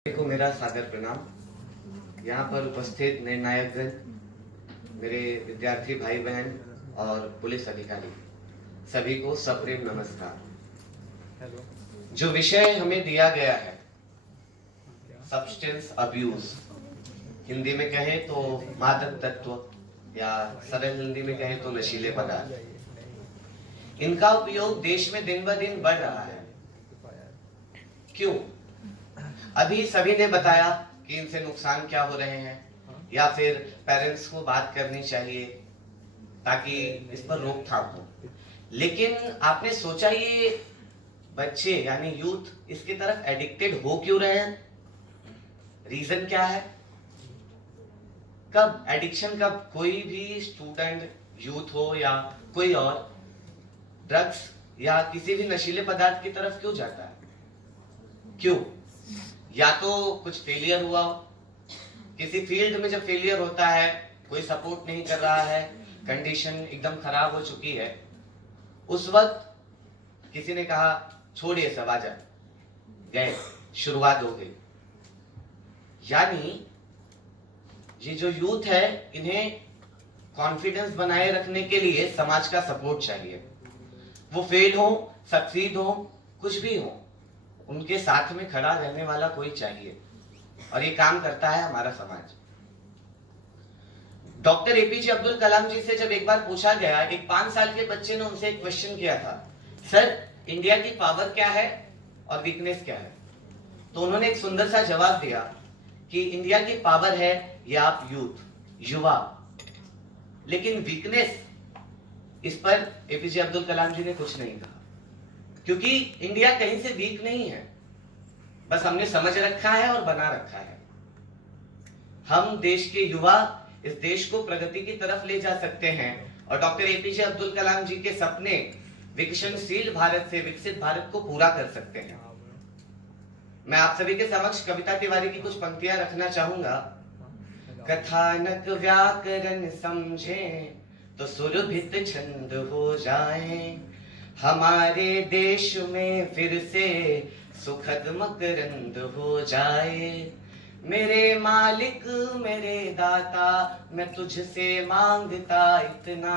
को मेरा सादर प्रणाम। यहाँ पर उपस्थित निर्णायकगण, मेरे विद्यार्थी भाई बहन और पुलिस अधिकारी, सभी को सप्रेम नमस्कार। जो विषय हमें दिया गया है सब्सटेंस अब्यूज, हिंदी में कहें तो मादक तत्व या सरल हिंदी में कहें तो नशीले पदार्थ, इनका उपयोग देश में दिन ब दिन बढ़ रहा है। क्यों? अभी सभी ने बताया कि इनसे नुकसान क्या हो रहे हैं, या फिर पेरेंट्स को बात करनी चाहिए ताकि इस पर रोकथाम हो। लेकिन आपने सोचा ये बच्चे यानी यूथ इसकी तरफ एडिक्टेड हो क्यों रहे हैं? रीजन क्या है? कब एडिक्शन, कब कोई भी स्टूडेंट, यूथ हो या कोई और, ड्रग्स या किसी भी नशीले पदार्थ की तरफ क्यों जाता है? क्यों? या तो कुछ फेलियर हुआ हो, किसी फील्ड में जब फेलियर होता है, कोई सपोर्ट नहीं कर रहा है, कंडीशन एकदम खराब हो चुकी है, उस वक्त किसी ने कहा छोड़िए सब, आजा, गए, शुरुआत हो गई। यानी ये जो यूथ है, इन्हें कॉन्फिडेंस बनाए रखने के लिए समाज का सपोर्ट चाहिए। वो फेल हो, सक्सीड हो, कुछ भी हो, उनके साथ में खड़ा रहने वाला कोई चाहिए, और ये काम करता है हमारा समाज। डॉक्टर एपीजे अब्दुल कलाम जी से जब एक बार पूछा गया, एक 5 साल के बच्चे ने उनसे एक क्वेश्चन किया था, सर इंडिया की पावर क्या है और वीकनेस क्या है? तो उन्होंने एक सुंदर सा जवाब दिया कि इंडिया की पावर है ये आप यूथ, युवा, लेकिन वीकनेस, इस पर एपीजे अब्दुल कलाम जी ने कुछ नहीं कहा, क्योंकि इंडिया कहीं से वीक नहीं है, बस हमने समझ रखा है और बना रखा है। हम देश के युवा इस देश को प्रगति की तरफ ले जा सकते हैं, और डॉक्टर एपीजे अब्दुल कलाम जी के सपने विकसनशील भारत से विकसित भारत को पूरा कर सकते हैं। मैं आप सभी के समक्ष कविता तिवारी की कुछ पंक्तियां रखना चाहूंगा। कथानक व्याकरण समझें तो सुरभित छंद हो जाएं, हमारे देश में फिर से सुखद मकरंद हो जाए। मेरे मालिक मेरे दाता, मैं तुझसे मांगता इतना,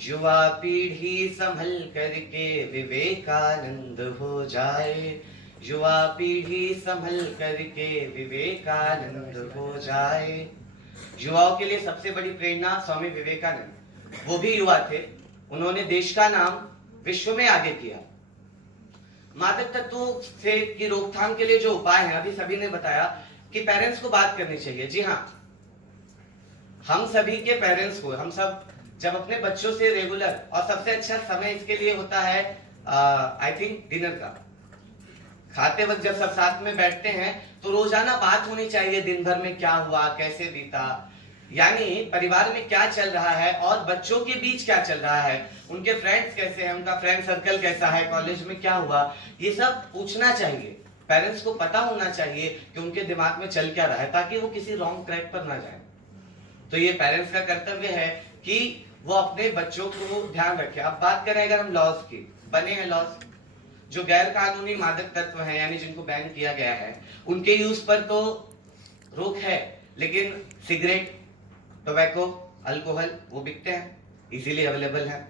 युवा पीढ़ी संभल करके विवेकानंद हो जाए, युवा पीढ़ी संभल करके विवेकानंद हो जाए। युवाओं के लिए सबसे बड़ी प्रेरणा स्वामी विवेकानंद, वो भी युवा थे, उन्होंने देश का नाम विश्व में आगे किया। मादक तत्वों से की रोकथाम के लिए जो उपाय हैं, अभी सभी ने बताया कि पेरेंट्स को बात करनी चाहिए। जी हाँ, हम सभी के पेरेंट्स को, हम सब जब अपने बच्चों से रेगुलर, और सबसे अच्छा समय इसके लिए होता है आई थिंक डिनर का, खाते वक्त जब सब साथ में बैठते हैं तो रोजाना बात होनी चाहिए, दिन भर में क्या हुआ, कैसे बीता, यानी परिवार में क्या चल रहा है और बच्चों के बीच क्या चल रहा है, उनके फ्रेंड्स कैसे हैं, उनका फ्रेंड सर्कल कैसा है, कॉलेज में क्या हुआ, ये सब पूछना चाहिए। पेरेंट्स को पता होना चाहिए कि उनके दिमाग में चल क्या रहा है, ताकि वो किसी रॉन्ग ट्रैक पर ना जाए। तो ये पेरेंट्स का कर्तव्य है कि वो अपने बच्चों को ध्यान रखे। अब बात करें अगर हम लॉज की, बने हैं लॉज, जो गैर कानूनी मादक तत्व हैं यानी जिनको बैन किया गया है, उनके यूज पर तो रोक है, लेकिन सिगरेट, टोबैको, अल्कोहल वो बिकते हैं, इजीली अवेलेबल है।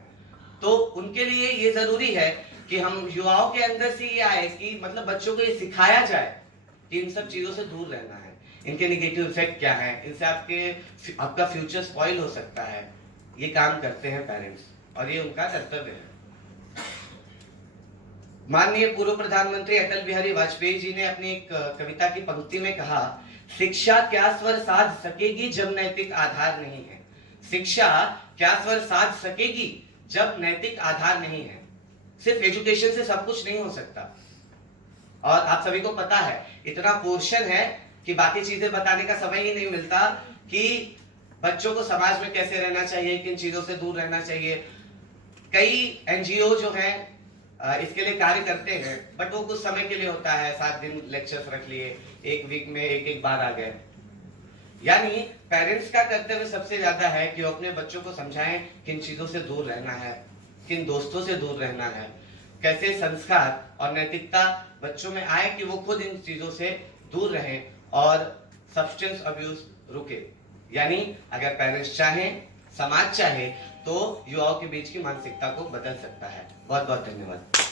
तो उनके लिए ये जरूरी है कि हम युवाओं के अंदर से ये आए कि मतलब बच्चों को ये सिखाया जाए कि इन सब चीजों से दूर रहना है, इनके नेगेटिव इफेक्ट क्या है, इनसे आपका फ्यूचर स्पॉइल हो सकता है। ये काम करते हैं पेरेंट्स, और ये उनका कर्तव्य है। माननीय पूर्व प्रधानमंत्री अटल बिहारी वाजपेयी जी ने अपनी एक कविता की पंक्ति में कहा, शिक्षा क्या स्वर साध सकेगी जब नैतिक आधार नहीं है। शिक्षा क्या स्वर साध सकेगी जब नैतिक आधार नहीं है। सिर्फ एजुकेशन से सब कुछ नहीं हो सकता, और आप सभी को पता है इतना पोर्शन है कि बाकी चीजें बताने का समय ही नहीं मिलता कि बच्चों को समाज में कैसे रहना चाहिए, किन चीजों से दूर रहना चाहिए। कई एनजीओ जो हैं इसके लिए कार्य करते हैं, बट वो कुछ समय के लिए होता है, 7 दिन लेक्चर्स रख लिए, एक वीक में एक बार आ गए। यानी पेरेंट्स का कर्तव्य सबसे ज्यादा है कि वो अपने बच्चों को समझाएं किन चीजों से दूर रहना है, किन दोस्तों से दूर रहना है, कैसे संस्कार और नैतिकता बच्चों में आए कि वो खुद इन चीजों से दूर रहें और सब्सटेंस अब्यूज रुके। यानी अगर पेरेंट्स चाहें, समाज चाहे, तो युवाओं के बीच की मानसिकता को बदल सकता है। बहुत बहुत धन्यवाद।